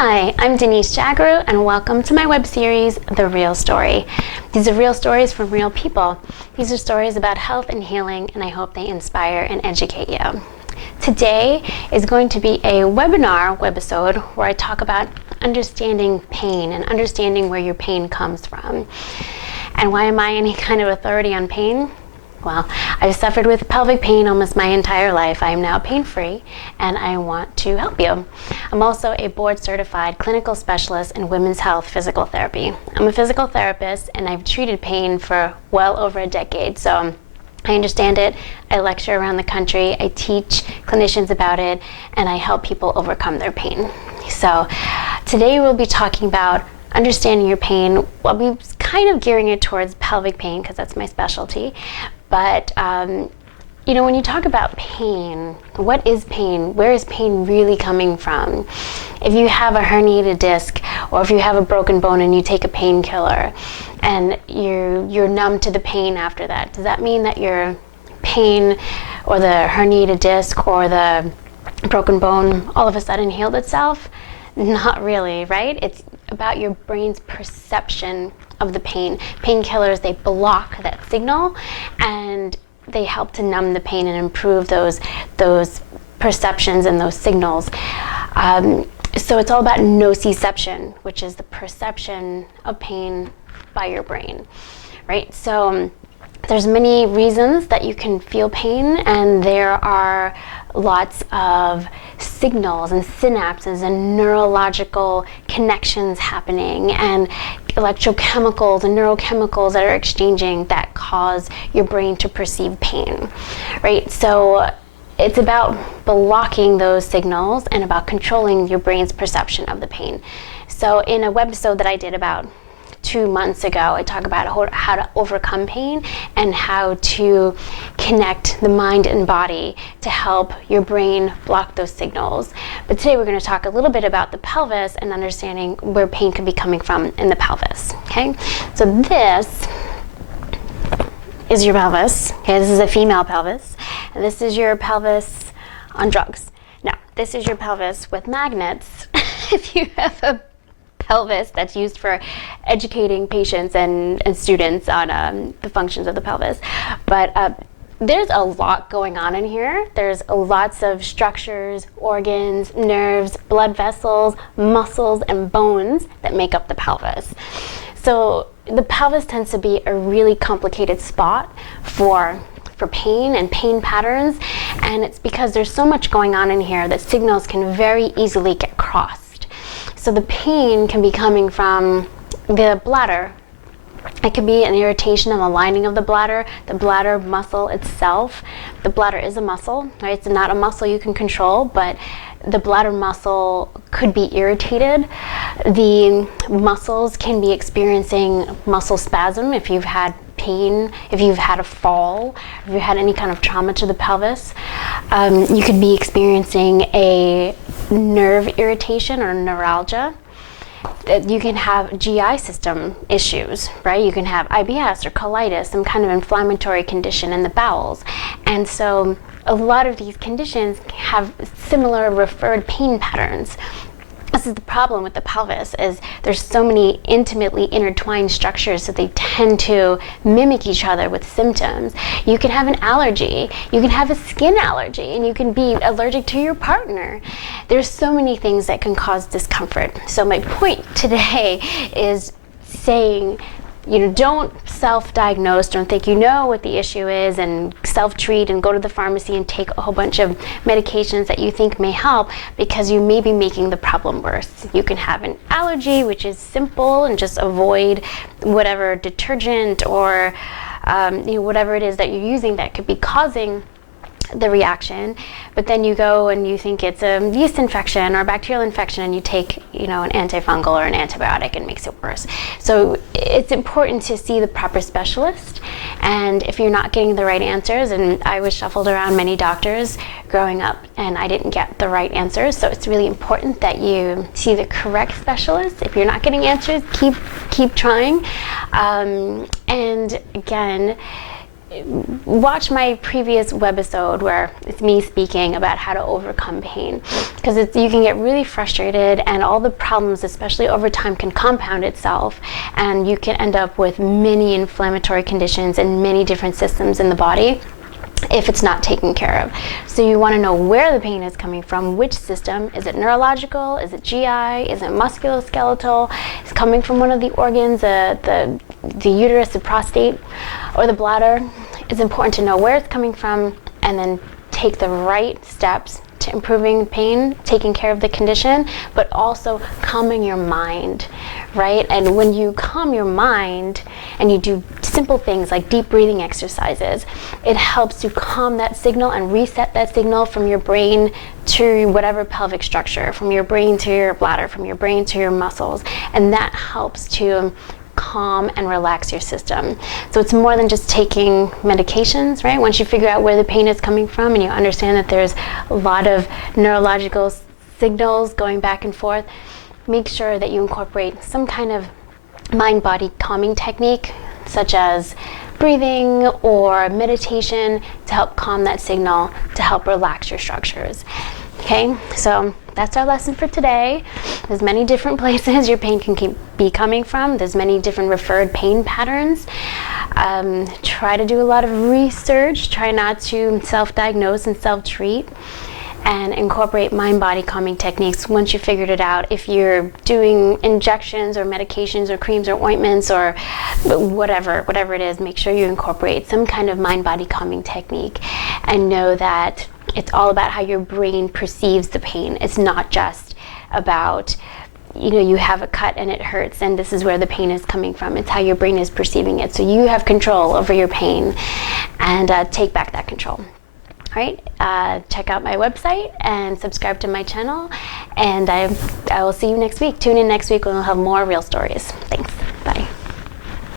Hi, I'm Denise Jagroo, and welcome to my web series, The Real Story. These are real stories from real people. These are stories about health and healing, and I hope they inspire and educate you. Today is going to be a webinar webisode where I talk about understanding pain and understanding where your pain comes from. And why am I any kind of authority on pain? Well, I've suffered with pelvic pain almost my entire life. I am now pain-free, and I want to help you. I'm also a board-certified clinical specialist in women's health physical therapy. I'm a physical therapist, and I've treated pain for well over a decade, so I understand it. I lecture around the country, I teach clinicians about it, and I help people overcome their pain. So today we'll be talking about understanding your pain. I'll be kind of gearing it towards pelvic pain because that's my specialty. But, when you talk about pain, what is pain? Where is pain really coming from? If you have a herniated disc or if you have a broken bone and you take a painkiller and you're numb to the pain after that, does that mean that your pain or the herniated disc or the broken bone all of a sudden healed itself? Not really, right? It's about your brain's perception of the pain. Painkillers, they block that signal and they help to numb the pain and improve those perceptions and those signals. So it's all about nociception, which is the perception of pain by your brain, right? So there's many reasons that you can feel pain, and there are lots of signals and synapses and neurological connections happening and electrochemicals and neurochemicals that are exchanging that cause your brain to perceive pain, right? So it's about blocking those signals and about controlling your brain's perception of the pain. So in a webisode that I did about 2 months ago, I talk about how to overcome pain and how to connect the mind and body to help your brain block those signals. But today we're going to talk a little bit about the pelvis and understanding where pain could be coming from in the pelvis. Okay, so this is your pelvis. Okay, this is a female pelvis, and this is your pelvis on drugs. Now, this is your pelvis with magnets. If you have a pelvis that's used for educating patients and students on the functions of the pelvis. But there's a lot going on in here. There's lots of structures, organs, nerves, blood vessels, muscles, and bones that make up the pelvis. So the pelvis tends to be a really complicated spot for pain and pain patterns, and it's because there's so much going on in here that signals can very easily get crossed. So the pain can be coming from the bladder. It could be an irritation in the lining of the bladder muscle itself. The bladder is a muscle, right? It's not a muscle you can control, but the bladder muscle could be irritated. The muscles can be experiencing muscle spasm if you've had pain, if you've had a fall, if you've had any kind of trauma to the pelvis. You could be experiencing a nerve irritation or neuralgia. You can have GI system issues, right? You can have IBS or colitis, some kind of inflammatory condition in the bowels. And so a lot of these conditions have similar referred pain patterns. This is the problem with the pelvis, is there's so many intimately intertwined structures that they tend to mimic each other with symptoms. You can have an allergy, you can have a skin allergy, and you can be allergic to your partner. There's so many things that can cause discomfort. So my point today is saying, don't self-diagnose, don't think you know what the issue is and self-treat and go to the pharmacy and take a whole bunch of medications that you think may help, because you may be making the problem worse. You can have an allergy, which is simple, and just avoid whatever detergent or whatever it is that you're using that could be causing the reaction. But then you go and you think it's a yeast infection or a bacterial infection, and you take an antifungal or an antibiotic, and it makes it worse. So it's important to see the proper specialist, and if you're not getting the right answers, and I was shuffled around many doctors growing up and I didn't get the right answers, so it's really important that you see the correct specialist. If you're not getting answers, keep trying. And again, watch my previous webisode where it's me speaking about how to overcome pain, because you can get really frustrated, and all the problems, especially over time, can compound itself, and you can end up with many inflammatory conditions and many different systems in the body if it's not taken care of. So you want to know where the pain is coming from, which system. Is it neurological? Is it GI? Is it musculoskeletal? Is it coming from one of the organs, the uterus, the prostate, or the bladder? It's important to know where it's coming from, and then take the right steps to improving pain, taking care of the condition, but also calming your mind, right? And when you calm your mind and you do simple things like deep breathing exercises, it helps to calm that signal and reset that signal from your brain to whatever pelvic structure, from your brain to your bladder, from your brain to your muscles, and that helps to calm and relax your system. So it's more than just taking medications, right? Once you figure out where the pain is coming from and you understand that there's a lot of neurological signals going back and forth, make sure that you incorporate some kind of mind-body calming technique, such as breathing or meditation, to help calm that signal, to help relax your structures. Okay, so that's our lesson for today. There's many different places your pain can be coming from. There's many different referred pain patterns. Try to do a lot of research. Try not to self-diagnose and self-treat, and incorporate mind-body calming techniques once you figured it out. If you're doing injections or medications or creams or ointments or whatever it is, make sure you incorporate some kind of mind-body calming technique, and know that it's all about how your brain perceives the pain. It's not just about, you have a cut and it hurts and this is where the pain is coming from. It's how your brain is perceiving it. So you have control over your pain, and take back that control. All right, check out my website and subscribe to my channel, and I will see you next week. Tune in next week when we'll have more real stories. Thanks.